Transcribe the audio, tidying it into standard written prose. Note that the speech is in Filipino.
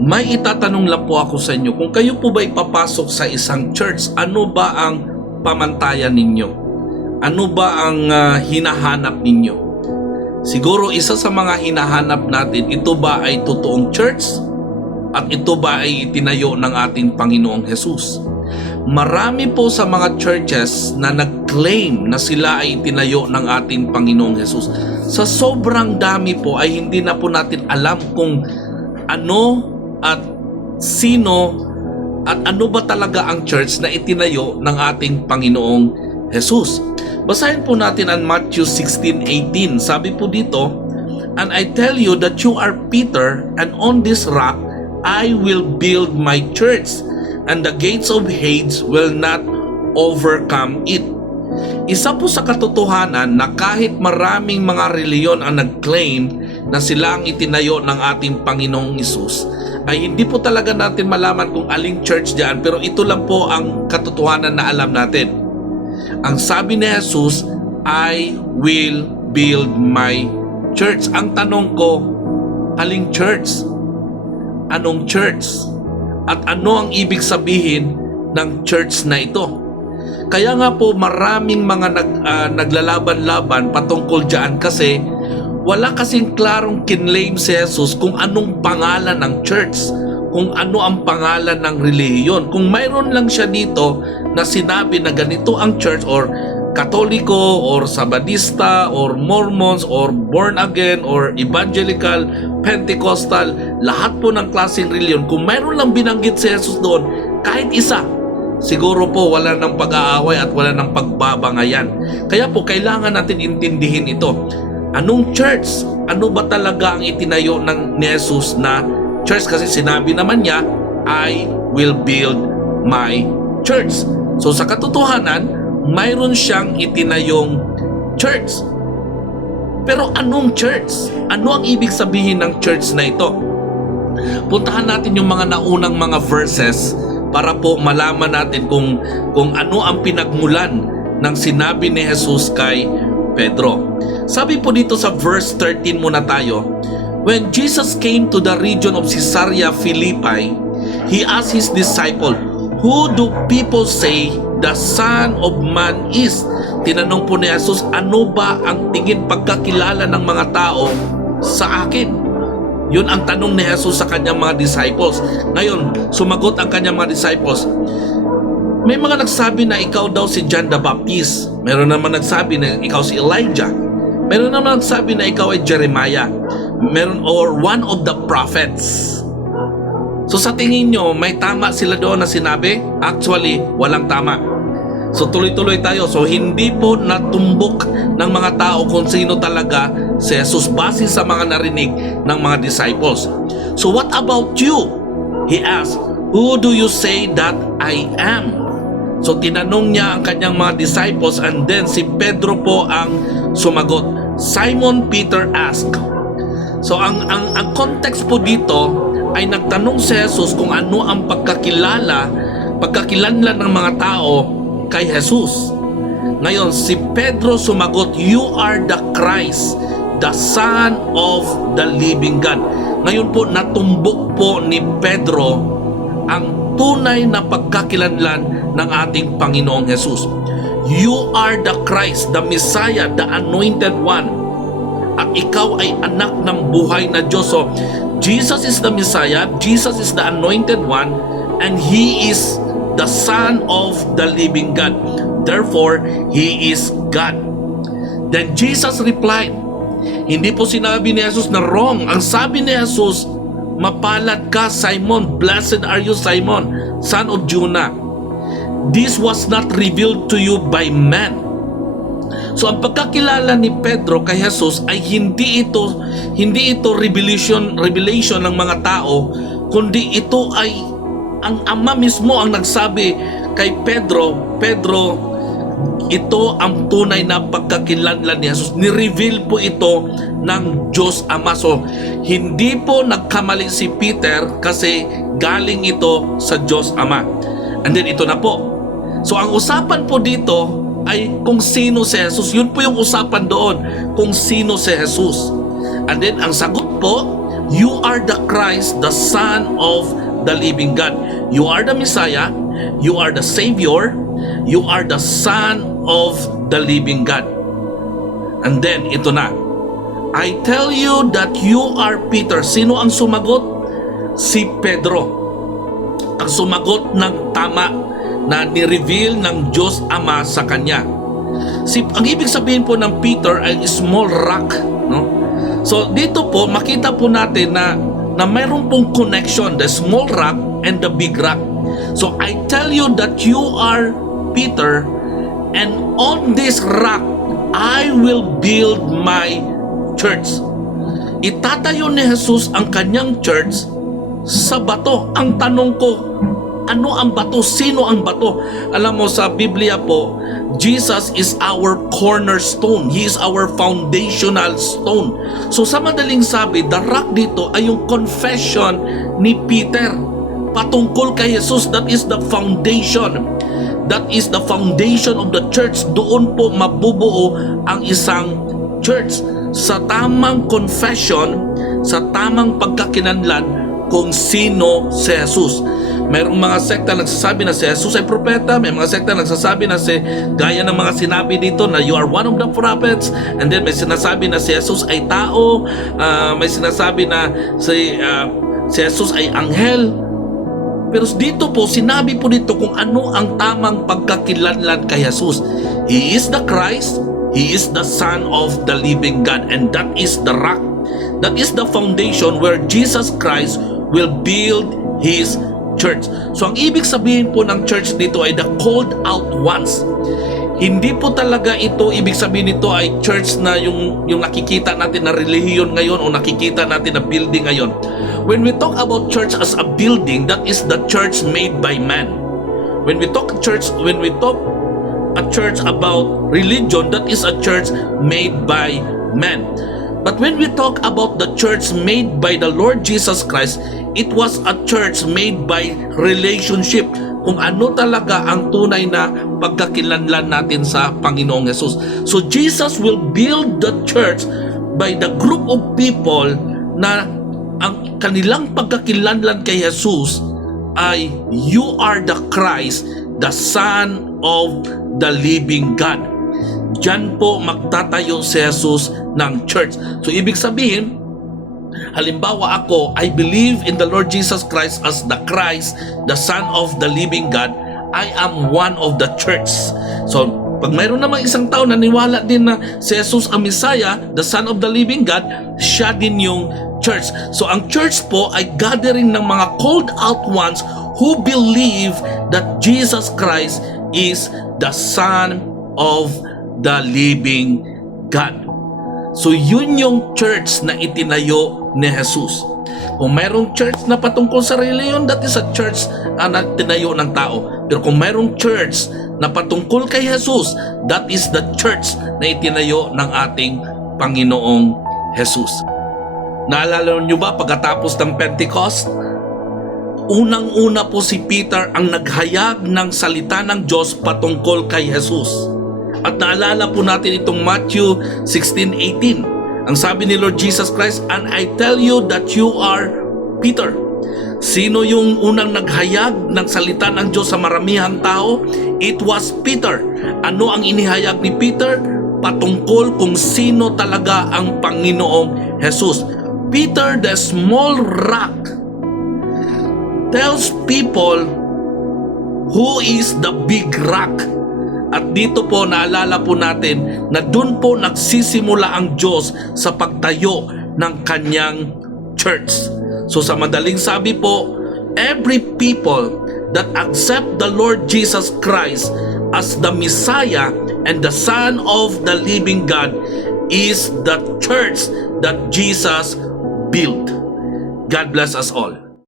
May itatanong lang po ako sa inyo. Kung kayo po ba ipapasok sa isang church, ano ba ang pamantayan ninyo? Ano ba ang hinahanap ninyo? Siguro isa sa mga hinahanap natin, ito ba ay totoong church? At ito ba ay itinayo ng ating Panginoong Jesus? Marami po sa mga churches na nag-claim na sila ay itinayo ng ating Panginoong Jesus. Sa sobrang dami po ay hindi na po natin alam kung ano at sino at ano ba talaga ang church na itinayo ng ating Panginoong Jesus. Basahin po natin ang Matthew 16:18. Sabi po dito, "And I tell you that you are Peter, and on this rock I will build my church, and the gates of Hades will not overcome it." Isa po sa katotohanan na kahit maraming mga reliyon ang nag-claim na sila ang itinayo ng ating Panginoong Hesus, ay hindi po talaga natin malaman kung aling church diyan, pero ito lang po ang katotohanan na alam natin. Ang sabi ni Jesus, "I will build my church." Ang tanong ko, aling church? Anong church? At ano ang ibig sabihin ng church na ito? Kaya nga po maraming mga naglalaban-laban patungkol diyan kasi wala kasing klarong kinlaim si Jesus kung anong pangalan ng church, kung ano ang pangalan ng relihiyon. Kung mayroon lang siya dito na sinabi na ganito ang church, or Katoliko, or Sabadista, or Mormons, or Born Again, or Evangelical, Pentecostal, lahat po ng klaseng reliyon, kung mayroon lang binanggit si Jesus doon, kahit isa, siguro po wala ng pag-aaway at wala ng pagbabangayan. Kaya po kailangan natin intindihin ito. Anong church? Ano ba talaga ang itinayo ng ni Jesus na church? Kasi sinabi naman niya, "I will build my church." So sa katotohanan, mayroon siyang itinayong church. Pero anong church? Ano ang ibig sabihin ng church na ito? Puntahan natin yung mga naunang mga verses para po malaman natin kung ano ang pinagmulan ng sinabi ni Jesus kay Pedro. Sabi po dito sa verse 13 muna tayo, "When Jesus came to the region of Caesarea Philippi, He asked His disciple, 'Who do people say the Son of Man is?'" Tinanong po ni Jesus, ano ba ang tingin pagkakilala ng mga tao sa akin? Yun ang tanong ni Jesus sa kanyang mga disciples. Ngayon, sumagot ang kanyang mga disciples. May mga nagsabi na ikaw daw si John the Baptist. Meron naman nagsabi na ikaw si Elijah. Meron naman nagsabi na ikaw ay Jeremiah. Meron or one of the prophets. So sa tingin nyo, may tama sila doon na sinabi? Actually, walang tama. So tuloy-tuloy tayo. So hindi po natumbok ng mga tao kung sino talaga si Jesus base sa mga narinig ng mga disciples. So what about you? He asked, "Who do you say that I am?" So tinanong niya ang kanyang mga disciples, and then si Pedro po ang sumagot. Simon Peter asked. So ang context po dito ay nagtanong si Jesus kung ano ang pagkakilanlan ng mga tao kay Jesus. Ngayon si Pedro sumagot, "You are the Christ, the Son of the living God." Ngayon po natumbok po ni Pedro ang tunay na pagkakilanlan ng ating Panginoong Jesus. You are the Christ, the Messiah, the Anointed One. At ikaw ay anak ng buhay na Diyos. So, Jesus is the Messiah, Jesus is the Anointed One, and He is the Son of the living God. Therefore, He is God. Then Jesus replied, hindi po sinabi ni Jesus na wrong. Ang sabi ni Jesus, "Mapalad ka, Simon. Blessed are you, Simon, son of Jonah. This was not revealed to you by man." So ang pagkakilala ni Pedro kay Jesus ay hindi ito revelation ng mga tao, kundi ito ay ang Ama mismo ang nagsabi kay Pedro, ito ang tunay na pagkakilanlan ni Jesus. Ni-reveal po ito ng Diyos Ama. So, hindi po nagkamali si Peter kasi galing ito sa Diyos Ama. And then ito na po. So, ang usapan po dito ay kung sino si Jesus. Yun po yung usapan doon, kung sino si Jesus. And then ang sagot po, You are the Christ, the Son of the living God. You are the Messiah. You are the Savior. You are the Son of the living God. And then, ito na. I tell you that you are Peter. Sino ang sumagot? Si Pedro. Ang sumagot ng tama na ni-reveal ng Diyos Ama sa kanya. Ang ibig sabihin po ng Peter ay small rock, no? So dito po makita po natin na mayroon pong connection, the small rock and the big rock. So I tell you that you are Peter, and on this rock I will build my church. Itatayo ni Jesus ang kanyang church sa bato. Ang tanong ko, ano ang bato? Sino ang bato? Alam mo, sa Biblia po, Jesus is our cornerstone. He is our foundational stone. So sa madaling sabi, the rock dito ay yung confession ni Peter patungkol kay Jesus. That is the foundation. That is the foundation of the church. Doon po mabubuo ang isang church. Sa tamang confession, sa tamang pagkakinanlan kung sino si Jesus. Mayroong mga sekta nagsasabi na si Jesus ay propeta. May mga sekta nagsasabi na gaya ng mga sinabi dito na you are one of the prophets. And then may sinasabi na si Jesus ay tao. May sinasabi na si Jesus ay anghel. Pero dito po, sinabi po dito kung ano ang tamang pagkakilanlan kay Jesus. He is the Christ. He is the Son of the living God. And that is the rock. That is the foundation where Jesus Christ will build His church. So ang ibig sabihin po ng church dito ay the called out ones. Hindi po talaga ito, ibig sabihin nito ay church na yung nakikita natin na relihiyon ngayon o nakikita natin na building ngayon. When we talk about church as a building, that is the church made by man. When we talk a church about religion, that is a church made by man. But when we talk about the church made by the Lord Jesus Christ, it was a church made by relationship. Kung ano talaga ang tunay na pagkakilanlan natin sa Panginoong Jesus. So Jesus will build the church by the group of people na ang kanilang pagkakilanlan kay Jesus ay you are the Christ, the Son of the living God. Diyan po magtatayo si Jesus ng church. So ibig sabihin, halimbawa ako, I believe in the Lord Jesus Christ as the Christ, the Son of the living God. I am one of the church. So pag mayroon namang isang tao naniwala din na si Jesus ang Messiah, the Son of the living God, siya din yung church. So ang church po ay gathering ng mga called out ones who believe that Jesus Christ is the Son of the living God. So yun yung church na itinayo ni Jesus. Kung mayroong church na patungkol sa reliyon, that is a church na tinayo ng tao. Pero kung mayroong church na patungkol kay Jesus, that is the church na itinayo ng ating Panginoong Jesus. Naalala niyo ba pagkatapos ng Pentecost? Unang-una po si Peter ang naghayag ng salita ng Diyos patungkol kay Jesus. At naalala po natin itong Matthew 16:18. Ang sabi ni Lord Jesus Christ, and I tell you that you are Peter. Sino yung unang naghayag ng salita ng Diyos sa maramihang tao? It was Peter. Ano ang inihayag ni Peter? Patungkol kung sino talaga ang Panginoong Jesus. Peter, the small rock, tells people who is the big rock. At dito po naalala po natin na doon po nagsisimula ang Diyos sa pagtayo ng kanyang church. So sa madaling sabi po, every people that accept the Lord Jesus Christ as the Messiah and the Son of the living God is the church that Jesus built. God bless us all.